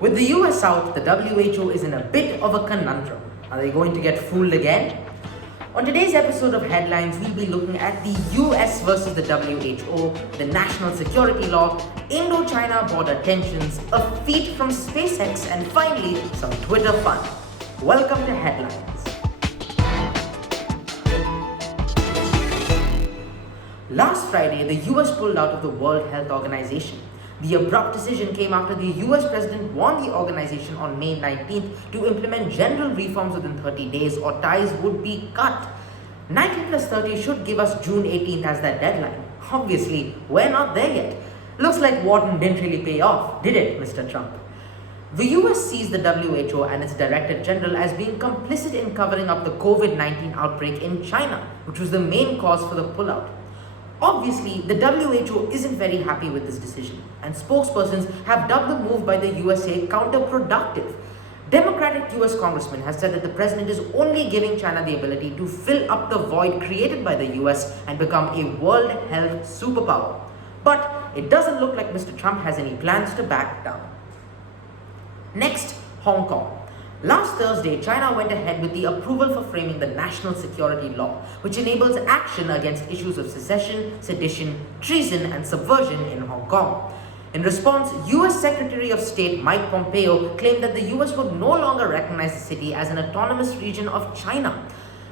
With the US out, the WHO is in a bit of a conundrum. Are they going to get fooled again? On today's episode of Headlines, we'll be looking at the US versus the WHO, the national security law, Indo-China border tensions, a feat from SpaceX, and finally, some Twitter fun. Welcome to Headlines. Last Friday, the US pulled out of the World Health Organization. The abrupt decision came after the US president warned the organization on May 19th to implement general reforms within 30 days or ties would be cut. 19 plus 30 should give us June 18th as that deadline. Obviously, we're not there yet. Looks like Wharton didn't really pay off, did it, Mr. Trump? The US sees the WHO and its Director General as being complicit in covering up the COVID-19 outbreak in China, which was the main cause for the pullout. Obviously, the WHO isn't very happy with this decision, and spokespersons have dubbed the move by the USA counterproductive. Democratic US Congressman has said that the president is only giving China the ability to fill up the void created by the US and become a world health superpower. But it doesn't look like Mr. Trump has any plans to back down. Next, Hong Kong. Last Thursday, China went ahead with the approval for framing the national security law, which enables action against issues of secession, sedition, treason, and subversion in Hong Kong. In response, US Secretary of State Mike Pompeo claimed that the US would no longer recognize the city as an autonomous region of China.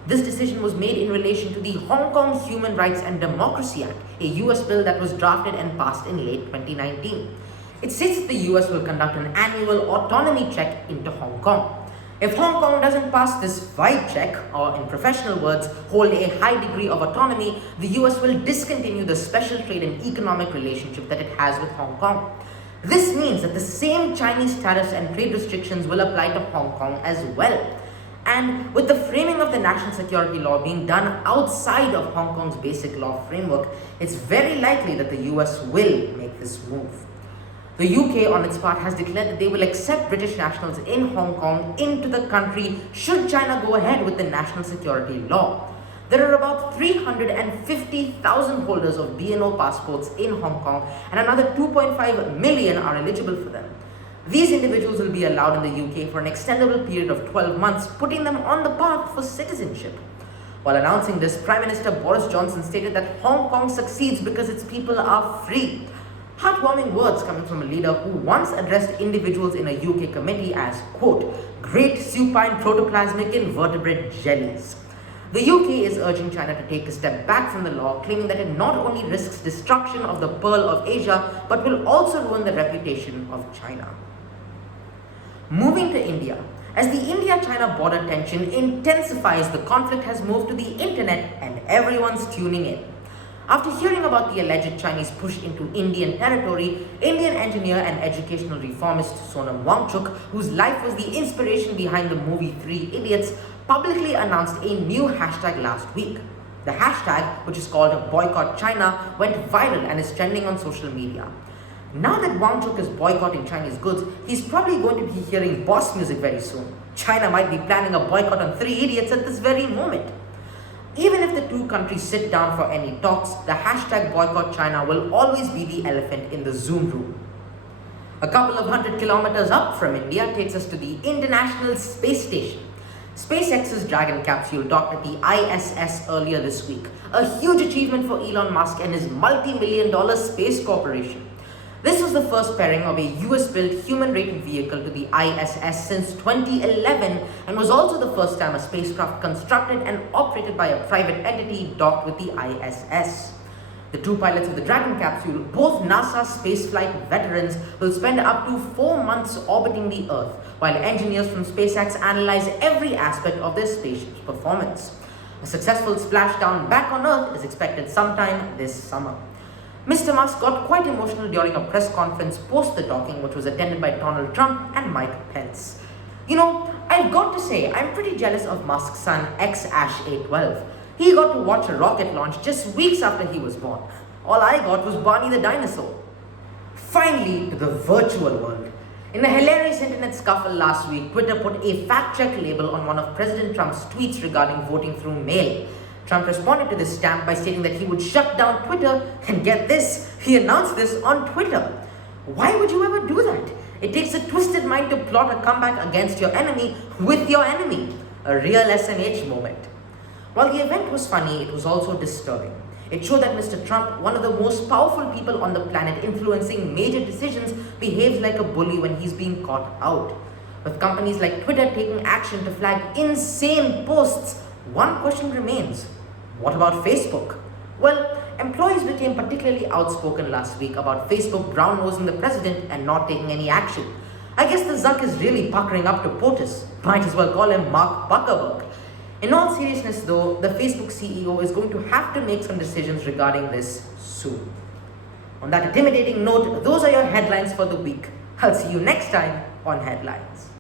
This decision was made in relation to the Hong Kong Human Rights and Democracy Act, a US bill that was drafted and passed in late 2019. It states that the US will conduct an annual autonomy check into Hong Kong. If Hong Kong doesn't pass this vibe check, or in professional words, hold a high degree of autonomy, the US will discontinue the special trade and economic relationship that it has with Hong Kong. This means that the same Chinese tariffs and trade restrictions will apply to Hong Kong as well. And with the framing of the national security law being done outside of Hong Kong's basic law framework, it's very likely that the US will make this move. The UK, on its part, has declared that they will accept British nationals in Hong Kong into the country should China go ahead with the national security law. There are about 350,000 holders of BNO passports in Hong Kong, and another 2.5 million are eligible for them. These individuals will be allowed in the UK for an extendable period of 12 months, putting them on the path for citizenship. While announcing this, Prime Minister Boris Johnson stated that Hong Kong succeeds because its people are free. Heartwarming words coming from a leader who once addressed individuals in a UK committee as, quote, great supine protoplasmic invertebrate jellies. The UK is urging China to take a step back from the law, claiming that it not only risks destruction of the Pearl of Asia, but will also ruin the reputation of China. Moving to India. As the India-China border tension intensifies, the conflict has moved to the internet and everyone's tuning in. After hearing about the alleged Chinese push into Indian territory, Indian engineer and educational reformist Sonam Wangchuk, whose life was the inspiration behind the movie Three Idiots, publicly announced a new hashtag last week. The hashtag, which is called Boycott China, went viral and is trending on social media. Now that Wangchuk is boycotting Chinese goods, he's probably going to be hearing boss music very soon. China might be planning a boycott on Three Idiots at this very moment. Even if the two countries sit down for any talks, the hashtag Boycott China will always be the elephant in the Zoom room. A couple of 100 kilometers up from India takes us to the International Space Station. SpaceX's Dragon capsule docked at the ISS earlier this week, a huge achievement for Elon Musk and his multi-million-dollar space corporation. This was the first pairing of a US-built human-rated vehicle to the ISS since 2011 and was also the first time a spacecraft constructed and operated by a private entity docked with the ISS. The two pilots of the Dragon capsule, both NASA spaceflight veterans, will spend up to 4 months orbiting the Earth, while engineers from SpaceX analyze every aspect of their spaceship's performance. A successful splashdown back on Earth is expected sometime this summer. Mr. Musk got quite emotional during a press conference post the docking, which was attended by Donald Trump and Mike Pence. You know, I've got to say, I'm pretty jealous of Musk's son, X-A12. He got to watch a rocket launch just weeks after he was born. All I got was Barney the dinosaur. Finally, to the virtual world. In a hilarious internet scuffle last week, Twitter put a fact-check label on one of President Trump's tweets regarding voting through mail. Trump responded to this stamp by stating that he would shut down Twitter, and get this, he announced this on Twitter. Why would you ever do that? It takes a twisted mind to plot a comeback against your enemy with your enemy. A real SMH moment. While the event was funny, it was also disturbing. It showed that Mr. Trump, one of the most powerful people on the planet influencing major decisions, behaves like a bully when he's being caught out. With companies like Twitter taking action to flag insane posts, one question remains. What about Facebook? Well, employees became particularly outspoken last week about Facebook brown-nosing the president and not taking any action. I guess the Zuck is really puckering up to POTUS. Might as well call him Mark Zuckerberg. In all seriousness though, the Facebook CEO is going to have to make some decisions regarding this soon. On that intimidating note, those are your headlines for the week. I'll see you next time on Headlines.